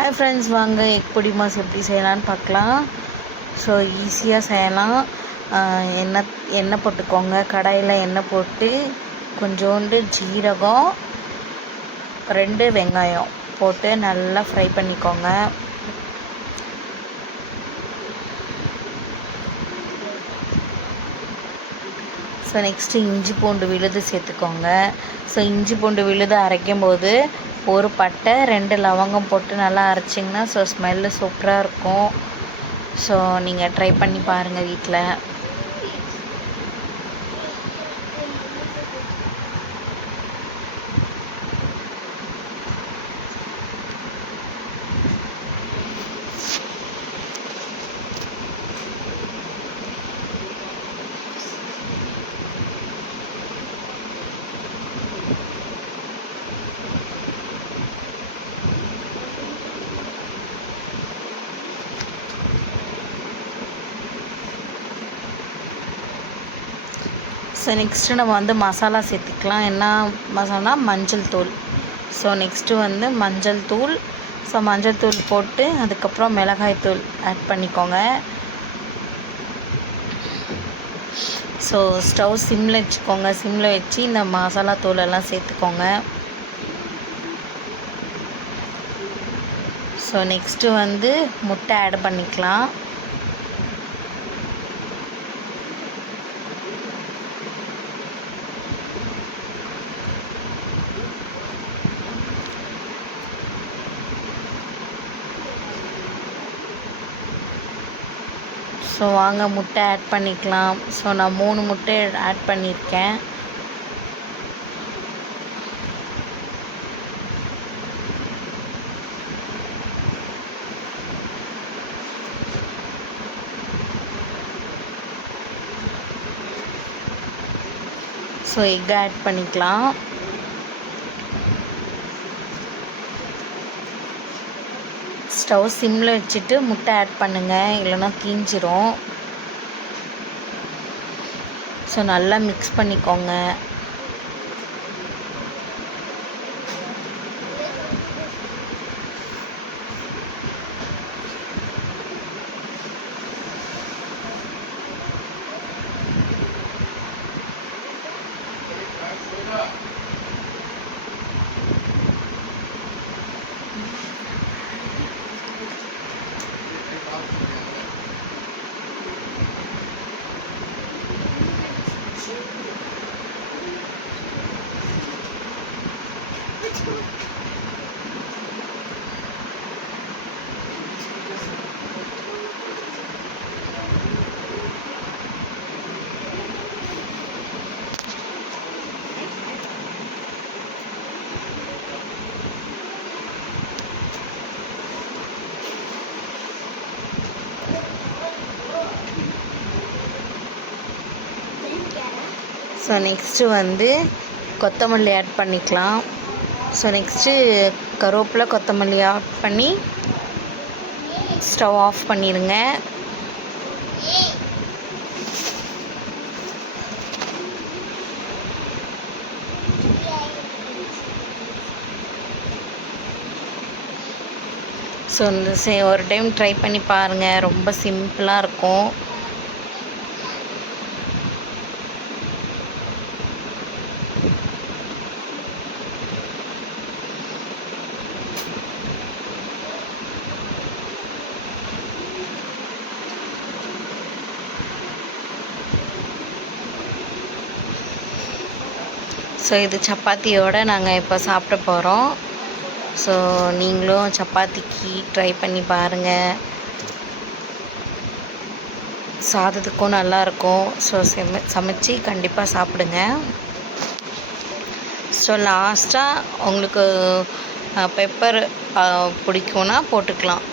Hi friends, வாங்க egg பொடி mass எப்படி செய்யலான்னு பார்க்கலாம். ஸோ ஈஸியாக செய்யலாம். எண்ணெய் போட்டுக்கோங்க. கடாயில் எண்ணெய் போட்டு கொஞ்சோண்டு ஜீரகம், 2 வெங்காயம் போட்டு நல்லா ஃப்ரை பண்ணிக்கோங்க. ஸோ நெக்ஸ்ட்டு இஞ்சி பூண்டு விழுது சேர்த்துக்கோங்க. ஸோ இஞ்சி பூண்டு விழுது அரைக்கும் போது ஒரு பட்டை 2 லவங்கம் போட்டு நல்லா அரைச்சிங்கன்னா ஸோ ஸ்மெல்லு சூப்பராக இருக்கும். ஸோ நீங்கள் ட்ரை பண்ணி பாருங்கள் வீட்டில். ஸோ நெக்ஸ்ட்டு நம்ம மசாலா சேர்த்துக்கலாம். என்ன மசாலா? மஞ்சள் தூள். ஸோ நெக்ஸ்ட்டு மஞ்சள் தூள். ஸோ மஞ்சள் தூள் போட்டு அதுக்கப்புறம் மிளகாய் தூள் ஆட் பண்ணிக்கோங்க. ஸோ ஸ்டவ் சிம்மில் வச்சுக்கோங்க. சிம்மில் வச்சு இந்த மசாலா தூளெல்லாம் சேர்த்துக்கோங்க. ஸோ நெக்ஸ்ட்டு முட்டை ஆட் பண்ணிக்கலாம். ஸோ வாங்க முட்டை ஆட் பண்ணிக்கலாம். ஸோ நான் 3 முட்டை ஆட் பண்ணியிருக்கேன். ஸோ எக் ஆட் பண்ணிக்கலாம். ஸ்டவ் சிம்மில் வச்சுட்டு முட்டை ஆட் பண்ணுங்கள், இல்லைன்னா தீஞ்சிரும். ஸோ நல்லா மிக்ஸ் பண்ணிக்கோங்க. ஸோ நெக்ஸ்ட்டு கொத்தமல்லி ஆட் பண்ணிக்கலாம். ஸோ நெக்ஸ்ட்டு கருவேப்பிலை, கொத்தமல்லி ஆட் பண்ணி ஸ்டவ் ஆஃப் பண்ணிடுங்க. ஸோ ஒரு டைம் ட்ரை பண்ணி பாருங்கள், ரொம்ப சிம்பிளாக இருக்கும். ஸோ இது சப்பாத்தியோடு நாங்கள் இப்போ சாப்பிட போகிறோம். ஸோ நீங்களும் சப்பாத்திக்கு ட்ரை பண்ணி பாருங்கள், சாதத்துக்கும் நல்லாயிருக்கும். ஸோ சமைச்சு கண்டிப்பாக சாப்பிடுங்க. ஸோ லாஸ்ட்டாக உங்களுக்கு பெப்பர் பிடிக்கும்னா போட்டுக்கலாம்.